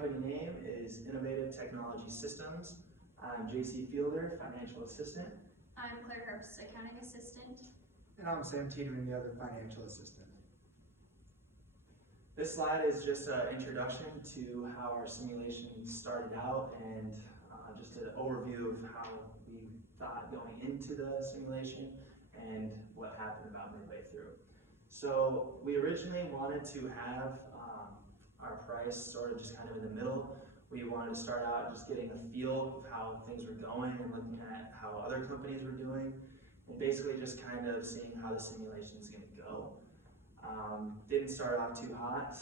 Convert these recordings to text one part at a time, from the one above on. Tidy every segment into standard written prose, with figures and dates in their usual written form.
company name is Innovative Technology Systems. I'm JC Fielder, Financial Assistant. I'm Claire Herbst, Accounting Assistant. And I'm Sam Tiedemann, the other Financial Assistant. This slide is just an introduction to how our simulation started out and just an overview of how we thought going into the simulation and what happened about midway through. So we originally wanted to have our price sort of just kind of in the middle. We wanted to start out just getting a feel of how things were going and looking at how other companies were doing and basically just kind of seeing how the simulation is going to go. Didn't start off too hot.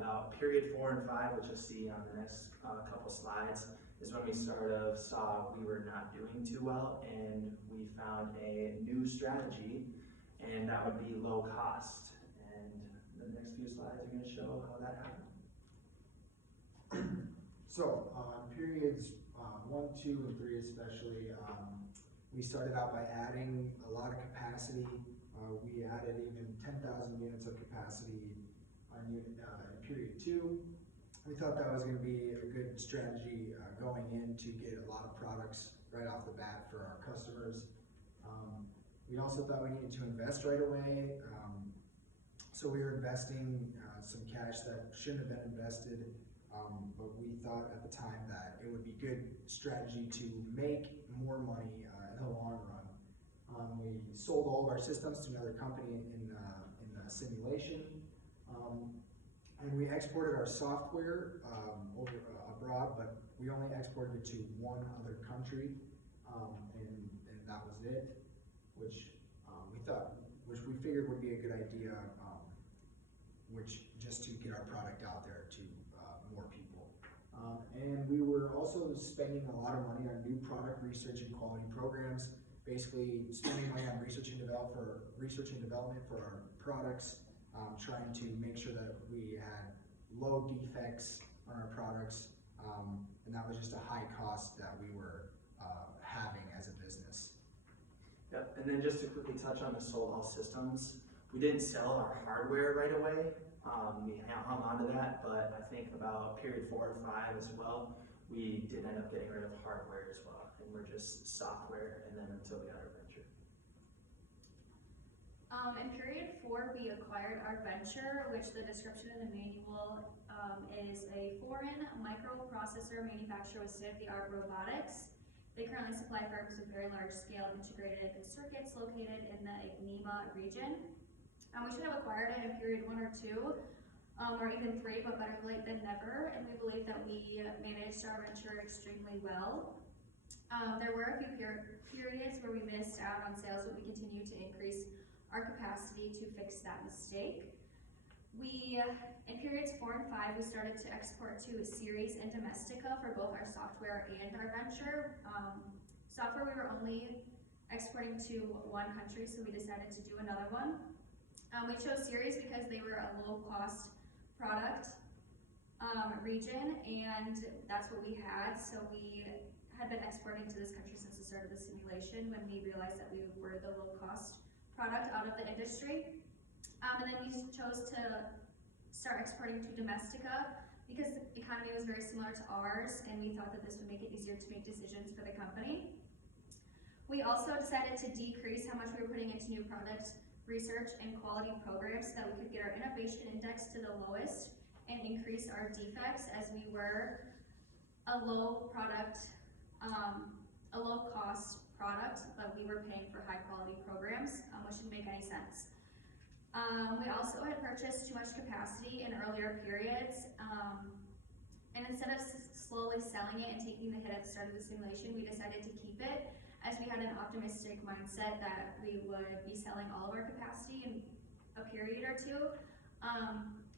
About period 4 and 5, which you'll see on the next couple slides, is when we sort of saw we were not doing too well, and we found a new strategy, and that would be low cost. And the next few slides are going to show how that happened. So, periods 1, 2, and 3 especially, we started out by adding a lot of capacity. We added even 10,000 units of capacity in period 2. We thought that was going to be a good strategy going in to get a lot of products right off the bat for our customers. We also thought we needed to invest right away. So we were investing some cash that shouldn't have been invested, but we thought at the time that it would be good strategy to make more money in the long run. We sold all of our systems to another company in the simulation, and we exported our software over abroad, but we only exported it to one other country, and that was it, which we figured would be a good idea, which just to get our product out there to more people. And we were also spending a lot of money on new product research and quality programs, basically spending money on research and development for our products, trying to make sure that we had low defects on our products, and that was just a high cost that we were having as a business. Yep, and then just to quickly touch on the sold all systems, we didn't sell our hardware right away. We hung on to that, but I think about period 4 or 5 as well, we did end up getting rid of hardware as well, and we're just software, and then until we got our venture. In period 4, we acquired our venture, which the description in the manual is a foreign microprocessor manufacturer with state-of-the-art robotics. They currently supply firms with very large-scale integrated circuits located in the IGNIMA region. We should have acquired it in period 1 or 2, or even 3, but better late than never, and we believe that we managed our venture extremely well. There were a few periods where we missed out on sales, but we continue to increase our capacity to fix that mistake. In periods 4 and 5, we started to export to Ceres and Domestika for both our software and our venture. Software we were only exporting to one country, so we decided to do another one. We chose Ceres because they were a low-cost product region, and that's what we had. So we had been exporting to this country since the start of the simulation when we realized that we were the low-cost product out of the industry. And then we chose to start exporting to Domestika because the economy was very similar to ours, and we thought that this would make it easier to make decisions for the company. We also decided to decrease how much we were putting into new product research and quality programs so that we could get our innovation index to the lowest and increase our defects, as we were a low-cost product, but we were paying for high-quality programs, which didn't make any sense. We also had purchased too much capacity in earlier periods, and instead of slowly selling it and taking the hit at the start of the simulation, we decided to keep it, as we had an optimistic mindset that we would be selling all of our capacity in a period or 2.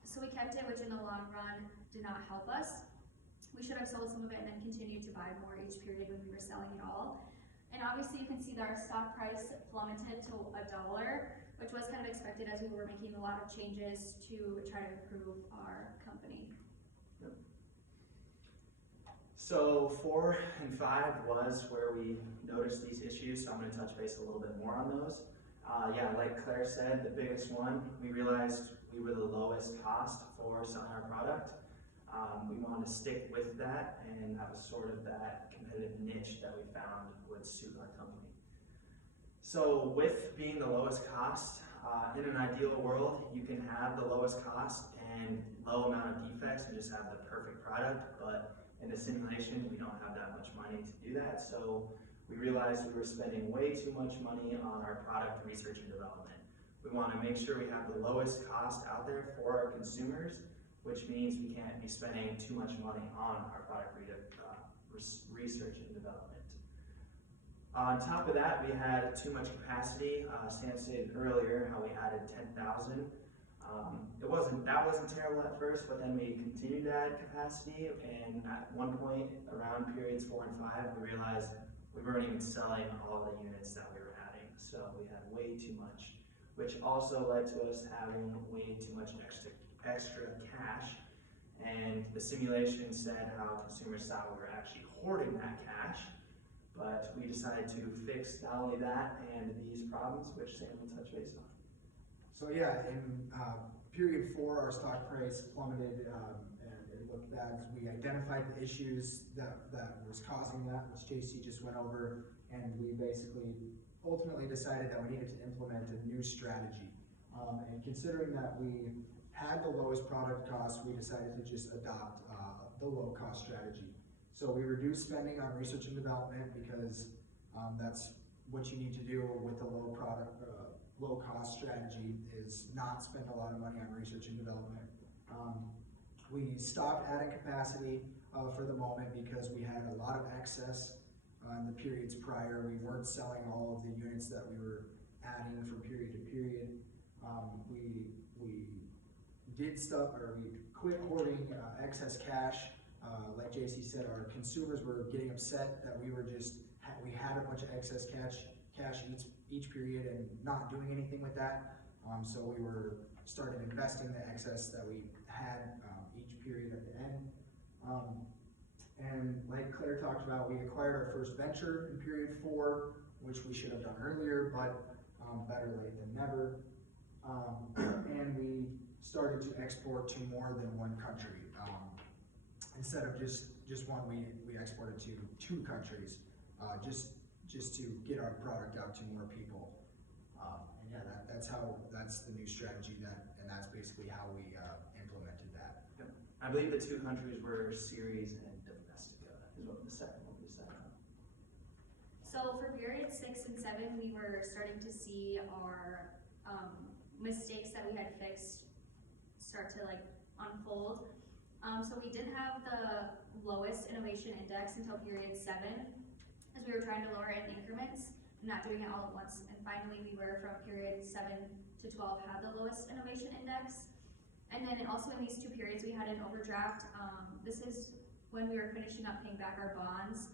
So we kept it, which in the long run did not help us. We should have sold some of it and then continued to buy more each period when we were selling it all. And obviously you can see that our stock price plummeted to $1, which was kind of expected as we were making a lot of changes to try to improve our company. Yep. So 4 and 5 was where we noticed these issues, so I'm going to touch base a little bit more on those. Yeah, like Claire said, the biggest one, we realized we were the lowest cost for selling our product. We wanted wanted to stick with that, and that was sort of that competitive niche that we found would suit our company. So with being the lowest cost, in an ideal world, you can have the lowest cost and low amount of defects and just have the perfect product, but in a simulation, we don't have that much money to do that. So we realized we were spending way too much money on our product research and development. We want to make sure we have the lowest cost out there for our consumers, which means we can't be spending too much money on our product research and development. On top of that, we had too much capacity. Sam stated earlier how we added 10,000. That wasn't terrible at first, but then we continued to add capacity, and at one point around periods 4 and 5, we realized we weren't even selling all the units that we were adding, so we had way too much, which also led to us having way too much extra cash. And the simulation said how consumers thought we were actually hoarding that cash, but we decided to fix not only that and these problems, which Sam will touch base on. So yeah, in period 4, our stock price plummeted, and it looked bad. We identified the issues that was causing that, which JC just went over, and we basically ultimately decided that we needed to implement a new strategy. And considering that we had the lowest product cost, we decided to just adopt the low cost strategy. So we reduced spending on research and development because that's what you need to do with the low cost strategy, is not spend a lot of money on research and development. We stopped adding capacity for the moment because we had a lot of excess in the periods prior. We weren't selling all of the units that we were adding from period to period. We did stuff, or we quit hoarding excess cash. Like JC said, our consumers were getting upset that we had a bunch of excess cash each period and not doing anything with that. So we were started investing the excess that we had each period at the end. And like Claire talked about, we acquired our first venture in period 4, which we should have done earlier, but better late than never. And we started to export to more than one country. Instead of just one, we exported to 2 countries, just to get our product out to more people. And yeah, that's the new strategy, and that's basically how we implemented that. Yep. I believe the 2 countries were Ceres and Domestica, is what the second one we set up. So for period 6 and 7, we were starting to see our mistakes that we had fixed start to unfold. So we did have the lowest innovation index until period 7, as we were trying to lower it in increments, not doing it all at once. And finally, we were from period 7 to 12 had the lowest innovation index. And then also in these 2 periods, we had an overdraft. This is when we were finishing up paying back our bonds.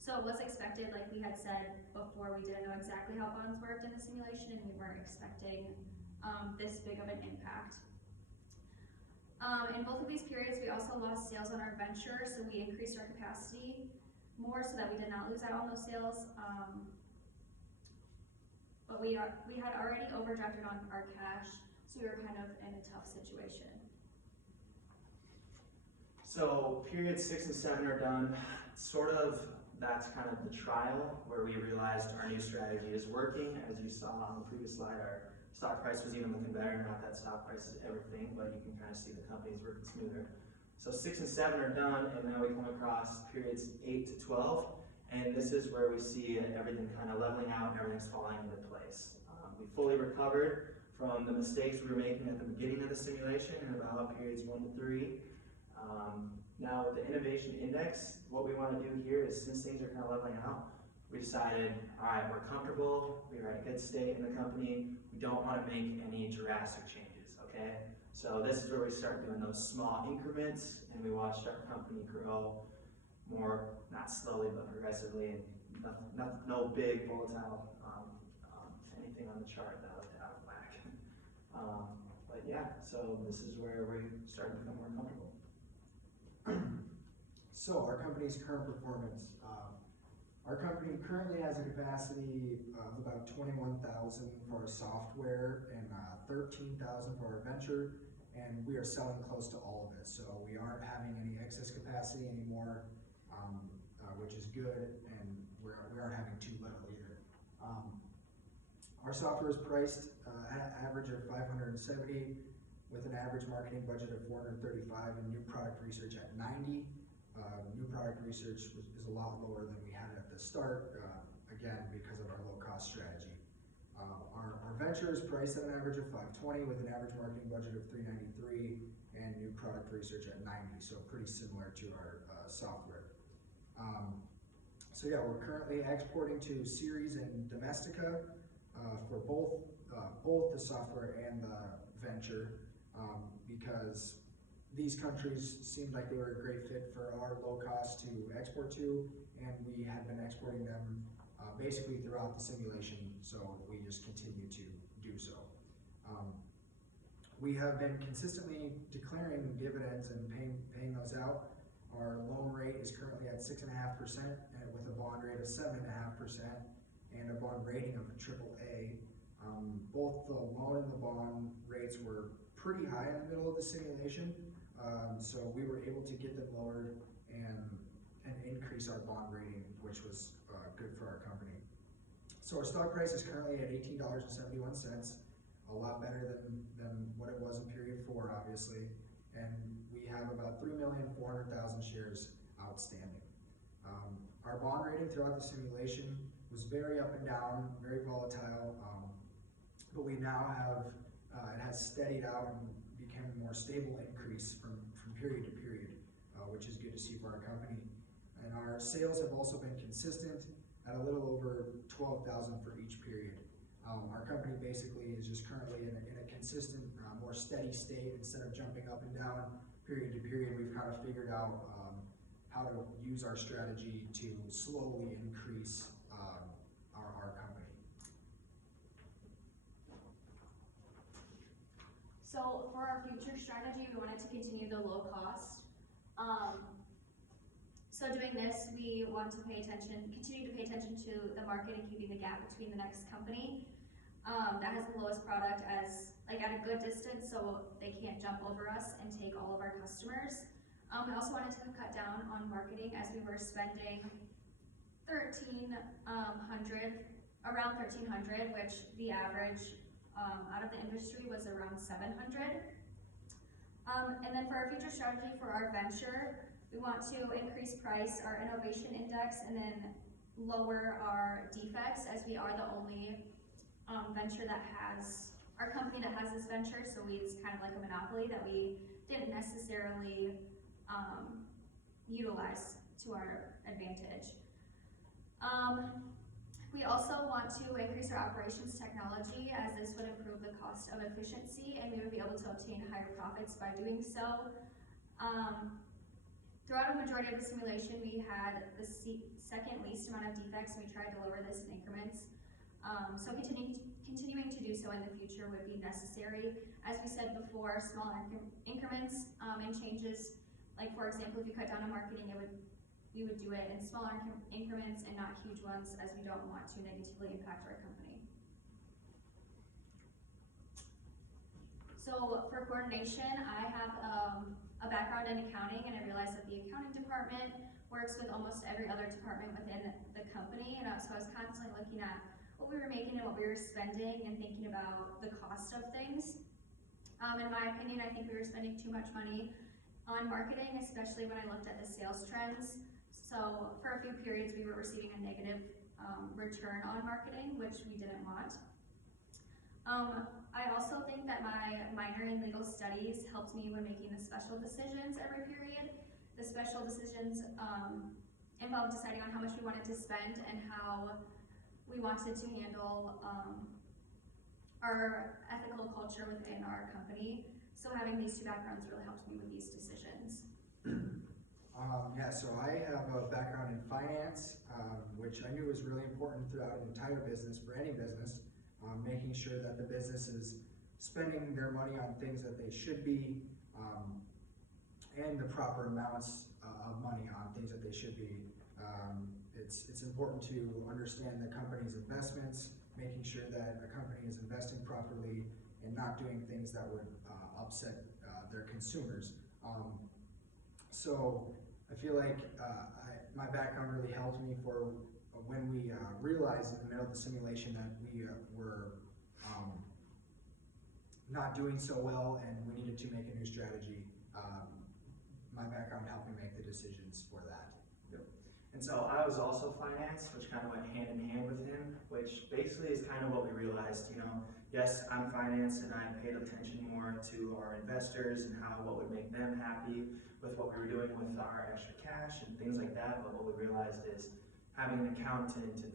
So it was expected, like we had said before, we didn't know exactly how bonds worked in the simulation, and we weren't expecting this big of an impact. In both of these periods, we also lost sales on our venture, so we increased our capacity more so that we did not lose out on those sales. But we had already overdrafted on our cash, so we were kind of in a tough situation. So periods 6 and 7 are done. That's kind of the trial where we realized our new strategy is working. As you saw on the previous slide, our stock price was even looking better. Not that stock price is everything, but you can kind of see the company's working smoother. So 6 and 7 are done, and now we come across periods 8 to 12, and this is where we see everything kind of leveling out and everything's falling into place. We fully recovered from the mistakes we were making at the beginning of the simulation in about periods 1 to 3. Now with the innovation index, what we want to do here is, since things are kind of leveling out, we decided, all right, we're comfortable, we're at a good state in the company, we don't want to make any drastic changes, okay? So this is where we start doing those small increments, and we watched our company grow more, not slowly, but progressively, and no big volatile, anything on the chart that looked out of whack. But yeah, so this is where we start to become more comfortable. So our company's current performance. Our company currently has a capacity of about 21,000 for our software and 13,000 for our venture, and we are selling close to all of it. So we aren't having any excess capacity. capacity anymore, which is good, and we aren't having too little either. Our software is priced at an average of $570, with an average marketing budget of $435, and new product research at $90. New product research is a lot lower than we had at the start, again, because of our low-cost strategy. Our venture is priced at an average of $520, with an average marketing budget of $393, and new product research at $90, so pretty similar to our software. So yeah, we're currently exporting to Ceres and Domestika for both the software and the venture, because these countries seemed like they were a great fit for our low cost to export to, and we had been exporting them basically throughout the simulation, so we just continue to do so. We have been consistently declaring dividends and paying those out. Our loan rate is currently at 6.5%, with a bond rate of 7.5%, and a bond rating of AAA. Both the loan and the bond rates were pretty high in the middle of the simulation, so we were able to get them lowered and increase our bond rating, which was good for our company. So our stock price is currently at $18.71, a lot better than what it was in period 4, obviously, and we have about 3,400,000 shares outstanding. Our bond rating throughout the simulation was very up and down, very volatile, but we now have, it has steadied out and become a more stable increase from period to period, which is good to see for our company. And our sales have also been consistent at a little over 12,000 for each period. Our company basically is just currently in a consistent, more steady state. Instead of jumping up and down period to period, we've kind of figured out how to use our strategy to slowly increase our company. So for our future strategy, we wanted to continue the low cost. So doing this, we want to continue to pay attention to the market and keeping the gap between the next company that has the lowest product at a good distance, so they can't jump over us and take all of our customers. We also wanted to cut down on marketing, as we were spending around $1,300, which the average out of the industry was around $700. And then for our future strategy for our venture, we want to increase price, our innovation index, and then lower our defects, as we are the only venture that has, our company that has this venture, so it's kind of like a monopoly that we didn't necessarily utilize to our advantage. We also want to increase our operations technology, as this would improve the cost of efficiency, and we would be able to obtain higher profits by doing so. Throughout a majority of the simulation, we had the second least amount of defects, and we tried to lower this in increments. So continuing to do so in the future would be necessary. As we said before, small increments and changes, like for example, if you cut down on marketing, we would do it in smaller increments and not huge ones, as we don't want to negatively impact our company. So for coordination, I have a background in accounting, and I realized that the accounting department works with almost every other department within the company, and so I was constantly looking at what we were making and what we were spending and thinking about the cost of things. In my opinion, I think we were spending too much money on marketing, especially when I looked at the sales trends. So for a few periods, we were receiving a negative return on marketing, which we didn't want. I also think that my minor in legal studies helped me when making the special decisions every period. The special decisions involved deciding on how much we wanted to spend and how we wanted to handle our ethical culture within our company. So having these two backgrounds really helped me with these decisions. Yeah, so I have a background in finance, which I knew was really important throughout an entire business, for any business, making sure that the business is spending their money on things that they should be, and the proper amounts of money on things that they should be. It's important to understand the company's investments, making sure that a company is investing properly and not doing things that would upset their consumers. So I feel like my background really helped me for when we realized in the middle of the simulation that we were not doing so well and we needed to make a new strategy. My background helped me make the decisions for that. And so I was also finance, which kind of went hand in hand with him, which basically is kind of what we realized, you know, yes, I'm finance and I paid attention more to our investors and what would make them happy with what we were doing with our extra cash and things like that. But what we realized is having an accountant and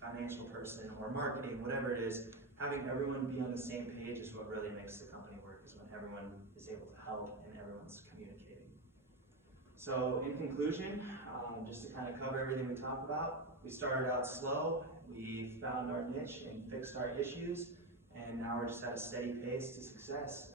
financial person or marketing, whatever it is, having everyone be on the same page is what really makes the company work, is when everyone is able to help and everyone's communicating. So in conclusion, just to kind of cover everything we talked about, we started out slow, we found our niche and fixed our issues, and now we're just at a steady pace to success.